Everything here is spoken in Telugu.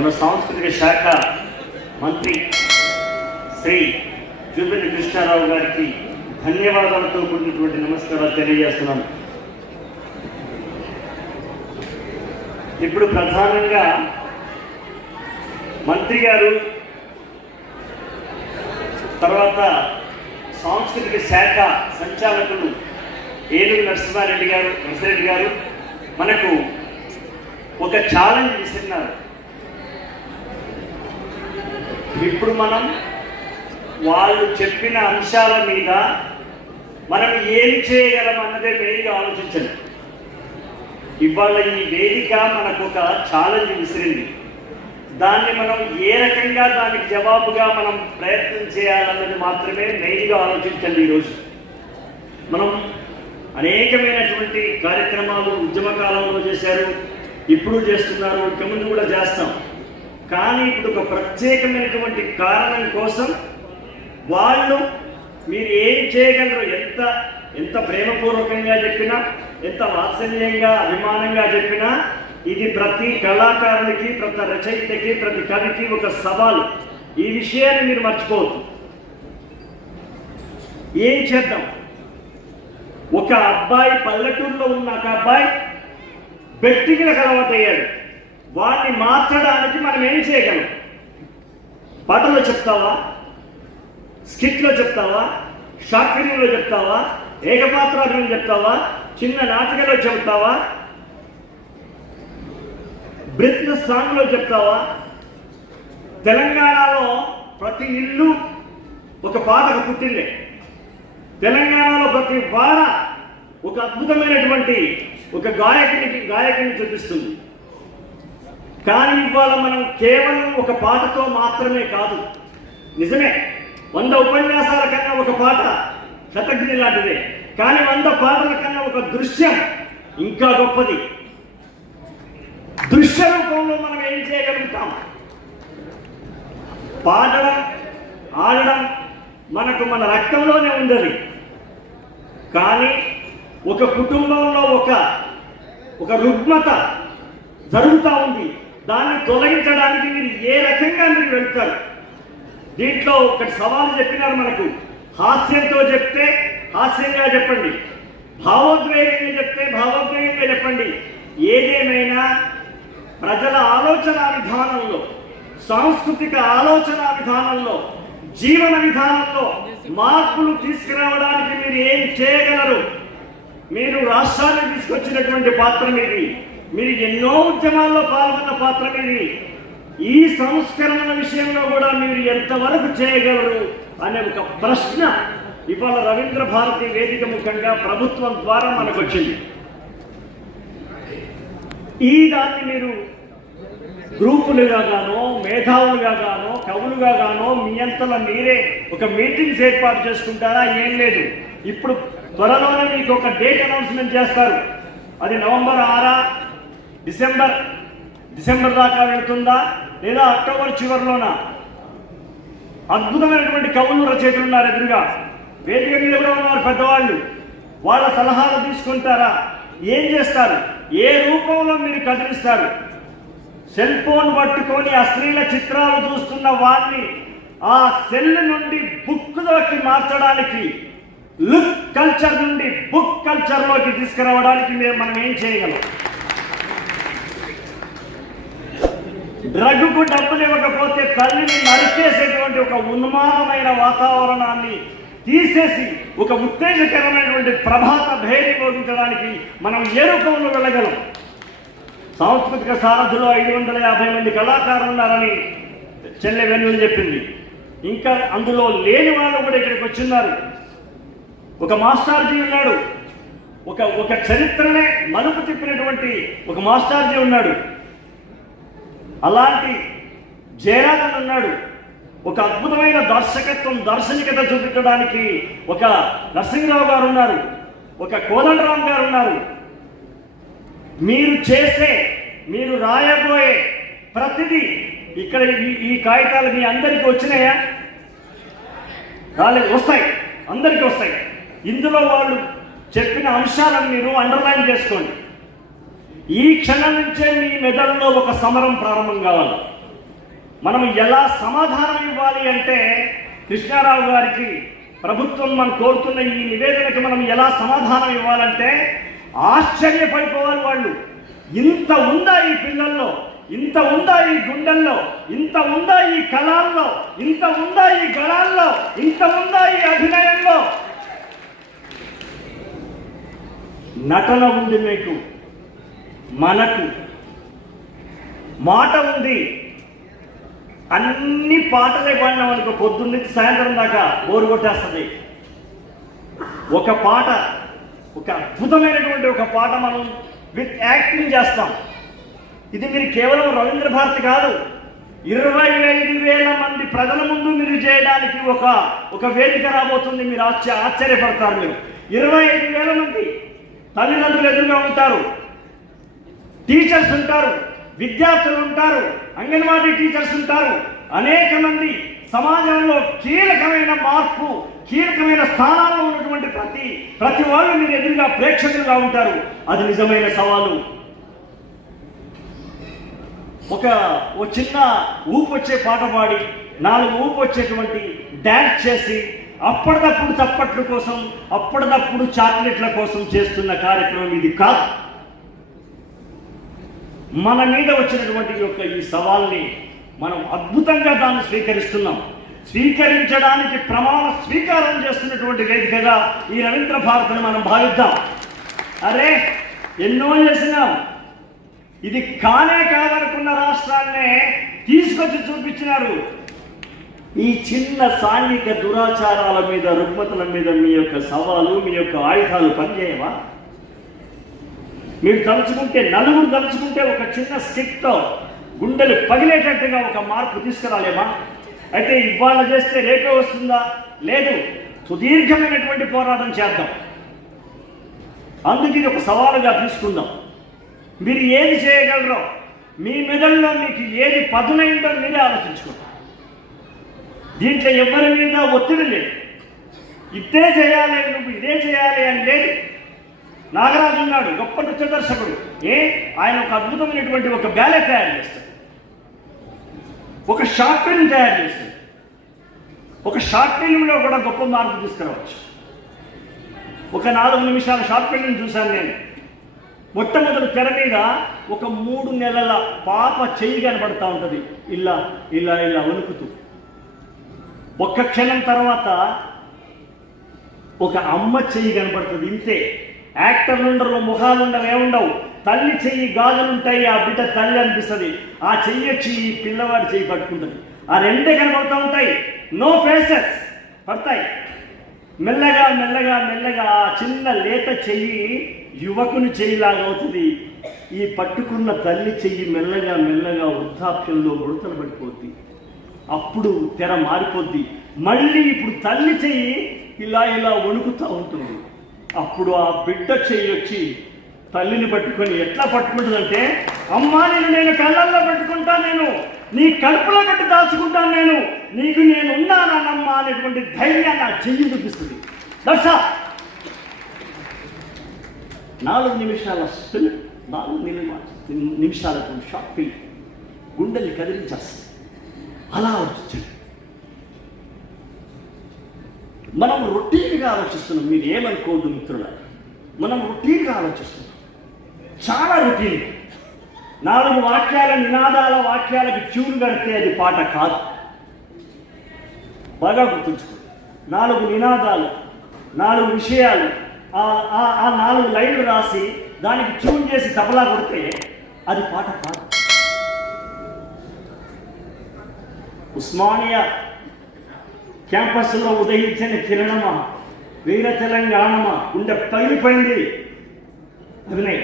మన సాంస్కృతిక శాఖ మంత్రి శ్రీ జూబిలి కృష్ణారావు గారికి ధన్యవాదాలతో కూడినటువంటి నమస్కారాలు తెలియజేస్తున్నాను. ఇప్పుడు ప్రధానంగా మంత్రి గారు తర్వాత సాంస్కృతిక శాఖ సంచాలకులు ఏలూరు నరసింహారెడ్డి గారు నరసిరెడ్డి గారు మనకు ఒక ఛాలెంజ్ ఇస్తున్నారు ఇప్పుడు మనం వాళ్ళు చెప్పిన అంశాల మీద మనం ఏం చేయగలం అన్నదే మెయిన్గా ఆలోచించండి. ఇవాళ ఈ వేదిక మనకు ఒక ఛాలెంజ్ విసిరింది. దాన్ని మనం ఏ రకంగా దానికి జవాబుగా మనం ప్రయత్నం చేయాలన్నది మాత్రమే మెయిన్గా ఆలోచించండి ఈరోజు. మనం అనేకమైనటువంటి కార్యక్రమాలు ఉద్యమ కాలంలో చేశారు ఇప్పుడు చేస్తున్నారు ఇక ముందు కూడా చేస్తాం. కానీ ఇప్పుడు ఒక ప్రత్యేకమైనటువంటి కారణం కోసం వాళ్ళు మీరు ఏం చేయగలరు? ఎంత ఎంత ప్రేమపూర్వకంగా చెప్పినా ఎంత వాత్సల్యంగా అభిమానంగా చెప్పినా ఇది ప్రతి కళాకారునికి ప్రతి రచయితకి ప్రతి కవికి ఒక సవాలు. ఈ విషయాన్ని మీరు మర్చిపోవద్దు. ఏం చేద్దాం? ఒక అబ్బాయి పల్లెటూరులో ఉన్న ఒక అబ్బాయి పెట్టికినకు అలవాటు అయ్యాడు. వాటిని మార్చడానికి మనం ఏం చేయగలం? పాటలో చెప్తావా? స్కిట్లో చెప్తావా? షార్ట్ ఫిల్మ్లో చెప్తావా? ఏకపాత్రాభినయం చెప్తావా? చిన్న నాటకంలో చెప్తావా? బ్రిత్ సాంగ్లో చెప్తావా? తెలంగాణలో ప్రతి ఇల్లు ఒక పాటకు పుట్టిందే. తెలంగాణలో ప్రతి వాడ ఒక అద్భుతమైనటువంటి ఒక గాయకునికి గాయకుని చూపిస్తుంది. కానీ ఇవాళ మనం కేవలం ఒక పాటతో మాత్రమే కాదు. నిజమే వంద ఉపన్యాసాల కన్నా ఒక పాట శతజ్ఞ లాంటిదే. కానీ వంద పాటల కన్నా ఒక దృశ్యం ఇంకా గొప్పది. దృశ్య రూపంలో మనం ఏం చేయగలుగుతాం? పాడడం ఆడడం మనకు మన రక్తంలోనే ఉండదు. కానీ ఒక కుటుంబంలో ఒక ఒక రుగ్మత జరుగుతూ ఉంది. దాన్ని తొలగించడానికి మీరు ఏ రకంగా మీరు వెళ్తారు? దీంట్లో ఒకటి సవాలు చెప్పినారు మనకు. హాస్యంతో చెప్తే హాస్యంగా చెప్పండి. భావోద్వేగంగా చెప్తే భావోద్వేగంగా చెప్పండి. ఏదేమైనా ప్రజల ఆలోచన విధానంలో సాంస్కృతిక ఆలోచన విధానంలో జీవన విధానంలో మార్పులు తీసుకురావడానికి మీరు ఏం చేయగలరు? మీరు రాష్ట్రాన్ని తీసుకొచ్చినటువంటి పాత్ర మీది. మీరు ఎన్నో ఉద్యమాల్లో పాల్గొన్న పాత్ర మీది ఈ సంస్కరణల విషయంలో కూడా మీరు ఎంతవరకు చేయగలరు అనే ఒక ప్రశ్న ఇవాళ రవీంద్ర భారతి వేదిక ముఖంగా ప్రభుత్వం ద్వారా మనకు వచ్చింది ఈ దాన్ని మీరు గ్రూపులుగా గానో మేధావులుగా గానో కవులుగా గానో మీ అంతలో మీరే ఒక మీటింగ్స్ ఏర్పాటు చేసుకుంటారా? ఏం లేదు. ఇప్పుడు త్వరలోనే మీకు ఒక డేట్ అనౌన్స్మెంట్ చేస్తారు. అది నవంబర్ ఆరా డిసెంబర్ డిసెంబర్ దాకా వెళుతుందా లేదా అక్టోబర్ చివరిలోన? అద్భుతమైనటువంటి కవులు రచయితలు ఉన్నారు ఎదురుగా. వేదిక మీద కూడా ఉన్నారు పెద్దవాళ్ళు. వాళ్ళ సలహాలు తీసుకుంటారా? ఏం చేస్తారు? ఏ రూపంలో మీరు కదిలిస్తారు? సెల్ ఫోన్ పట్టుకొని అశ్లీల చిత్రాలు చూస్తున్న వారిని ఆ సెల్ నుండి బుక్లోకి మార్చడానికి లుక్ కల్చర్ నుండి బుక్ కల్చర్లోకి తీసుకురావడానికి మేము మనం ఏం చేయగలం? డ్రగ్కు డబ్బులు ఇవ్వకపోతే తల్లిని నరికేసేటువంటి ఒక ఉన్మాదమైన వాతావరణాన్ని తీసేసి ఒక ఉత్తేజకరమైనటువంటి ప్రభాత భేరి బోధించడానికి మనం ఏ రూపంలో వెళ్ళగలం. సాంస్కృతిక సారథులు ఐదు వందల యాభై మంది కళాకారులు ఉన్నారని చెల్లె వెన్నులు చెప్పింది. ఇంకా అందులో లేని వాళ్ళు కూడా ఇక్కడికి వచ్చిన్నారు. ఒక మాస్టార్జీ ఉన్నాడు. ఒక ఒక చరిత్రనే మలుపు తిప్పినటువంటి ఒక మాస్టార్జీ ఉన్నాడు. అలాంటి జయరాజన్ ఉన్నాడు ఒక అద్భుతమైన దర్శకత్వం దార్శనికత చూపించడానికి ఒక నరసింహరావు గారు ఉన్నారు ఒక కోదండరామ్ గారు ఉన్నారు. మీరు చేసే మీరు రాయబోయే ప్రతిదీ ఇక్కడ ఈ ఈ కాగితాలు మీ అందరికీ వచ్చినాయా? రాలేదు వస్తాయి అందరికీ వస్తాయి. ఇందులో వాళ్ళు చెప్పిన అంశాలను మీరు అండర్లైన్ చేసుకోండి. ఈ క్షణం నుంచే మీ మెదడులో ఒక సమరం ప్రారంభం కావాలి. మనం ఎలా సమాధానం ఇవ్వాలి అంటే కృష్ణారావు గారికి ప్రభుత్వం మనం కోరుతున్న ఈ నివేదనకి మనం ఎలా సమాధానం ఇవ్వాలంటే ఆశ్చర్యపడిపోవాలి వాళ్ళు. ఇంత ఉందా ఈ పిల్లల్లో? ఇంత ఉందా ఈ గుండెల్లో? ఇంత ఉందా ఈ కళాల్లో? ఇంత ఉందా ఈ గళాల్లో? ఇంత ఉందా ఈ అభినయంలో? నటన ఉంది మీకు. మనకు మాట ఉంది. అన్ని పాటలే పాడినాం అనుకో పొద్దున్న నుంచి సాయంత్రం దాకా బోరు కొట్టేస్తుంది. ఒక పాట ఒక అద్భుతమైనటువంటి ఒక పాట మనం విత్ యాక్టింగ్ చేస్తాం. ఇది మీరు కేవలం రవీంద్ర భారతి కాదు ఇరవై ఐదు వేల మంది ప్రజల ముందు మీరు చేయడానికి ఒక ఒక వేదిక రాబోతుంది. మీరు ఆశ్చర్యపడతారు మీరు. ఇరవై ఐదు వేల మంది తల్లిదండ్రులు ఎదురుగా ఉంటారు. టీచర్స్ ఉంటారు విద్యార్థులు ఉంటారు అంగన్వాడీ టీచర్స్ ఉంటారు. అనేక మంది సమాజంలో కీలకమైన మార్పు కీలకమైన స్థానాల్లో ఉన్నటువంటి ప్రతి ప్రతి వాళ్ళు మీరు ఎదురుగా ప్రేక్షకులుగా ఉంటారు. అది నిజమైన సవాలు. ఒక ఓ చిన్న ఊపు వచ్చే పాట పాడి నాలుగు ఊపు వచ్చేటువంటి డ్యాన్స్ చేసి అప్పటిదప్పుడు చప్పట్ల కోసం అప్పటిదప్పుడు చాక్లెట్ల కోసం చేస్తున్న కార్యక్రమం ఇది కాదు. మన మీద వచ్చినటువంటి యొక్క ఈ సవాల్ని మనం అద్భుతంగా దాన్ని స్వీకరిస్తున్నాం. స్వీకరించడానికి ప్రమాణ స్వీకారం చేస్తున్నటువంటి వేదికగా ఈ రవీంద్ర భారతిని మనం భావిద్దాం. అరే ఎన్నో చేసినాం. ఇది కానే కాదనుకున్న రాష్ట్రాన్నే తీసుకొచ్చి చూపించినారు. ఈ చిన్న సాంఘిక దురాచారాల మీద రుగ్మతల మీద మీ యొక్క సవాలు మీ యొక్క ఆయుధాలు పనిచేయవా? మీరు తలుచుకుంటే నలుగురు తలుచుకుంటే ఒక చిన్న స్టిక్తో గుండెలు పగిలేటట్టుగా ఒక మార్పు తీసుకురాలేమా? అయితే ఇవాళ చేస్తే రేపే వస్తుందా? లేదు. సుదీర్ఘమైనటువంటి పోరాటం చేద్దాం. అందుకు ఇది ఒక సవాలుగా తీసుకుందాం. మీరు ఏది చేయగలరో మీ మెదడులో మీకు ఏది పదునైందో మీరే ఆలోచించుకోండి. దీంట్లో ఎవరి మీద ఒత్తిడి లేదు. ఇదే చేయాలి నువ్వు ఇదే చేయాలి అని లేదు. నాగరాజు ఉన్నాడు గొప్ప నృత్య దర్శకుడు. ఏ? ఆయన ఒక అద్భుతమైనటువంటి ఒక బ్యాలెట్ తయారు చేస్తాడు. ఒక షార్ట్ ఫిల్మ్ తయారు చేస్తాడు. ఒక షార్ట్ ఫిల్మ్లో కూడా గొప్ప మార్పు తీసుకురావచ్చు. ఒక నాలుగు నిమిషాల షార్ట్ ఫిల్మ్ చూశాను నేను. మొట్టమొదటి తెర మీద ఒక మూడు నెలల పాప చెయ్యి కనబడతా ఉంటుంది. ఇలా ఇలా ఇలా వణుకుతూ. ఒక్క క్షణం తర్వాత ఒక అమ్మ చెయ్యి కనబడుతుంది ఇంతే. యాక్టర్లు ఉండరు ముఖాలు ఉండవు ఏముండవు తల్లి చెయ్యి గాజులుంటాయి ఆ బిడ్డ తల్లి అనిపిస్తుంది. ఆ చెయ్యి వచ్చి ఈ పిల్లవాడి చెయ్యి పట్టుకుంటుంది. ఆ రెండే కనబడుతూ ఉంటాయి. నో ఫేసెస్ పడతాయి. మెల్లగా మెల్లగా మెల్లగా ఆ చిన్న లేత చెయ్యి యువకుని చెయ్యిలాగా అవుతుంది. ఈ పట్టుకున్న తల్లి చెయ్యి మెల్లగా మెల్లగా వృద్ధాప్యంలో ముడతలు పడిపోద్ది. అప్పుడు తెర మారిపోద్ది. మళ్ళీ ఇప్పుడు తల్లి చెయ్యి ఇలా ఇలా వణుకుతూ ఉంటుంది. అప్పుడు ఆ బిడ్డ చెయ్యి వచ్చి తల్లిని పట్టుకొని ఎట్లా పట్టుకుంటుందంటే అమ్మా నేను నేను కళ్ళల్లో పెట్టుకుంటా నేను. నీ కడుపులో పెట్టి దాచుకుంటాను నేను. నీకు నేను ఉన్నానమ్మా అనేటువంటి ధైర్యాన్ని ఆ చెయ్యి చూపిస్తుంది. దర్శా నాలుగు నిమిషాల స్పిల్ నాలుగు నిమిషాల నిమిషాలకు షాపింగ్ గుండెల్ని కదిలించేస్తుంది అలా వచ్చింది మనం రొటీన్గా ఆలోచిస్తున్నాం. మీరు ఏమనుకోవద్దు మిత్రుల మనం రొటీన్గా ఆలోచిస్తున్నాం. చాలా రొటీన్. నాలుగు వాక్యాల నినాదాల వాక్యాలకు ట్యూన్ కడితే అది పాట కాదు. బాగా గుర్తుంచుకో. నాలుగు నినాదాలు నాలుగు విషయాలు ఆ- నాలుగు లైన్లు రాసి దానికి ట్యూన్ చేసి తబలా కొడితే అది పాట కాదు. ఉస్మానియా క్యాంపస్లో ఉదయించిన కిరణమా వీర తెలంగాణమా గుండె పగిలిపోయింది అభినయ్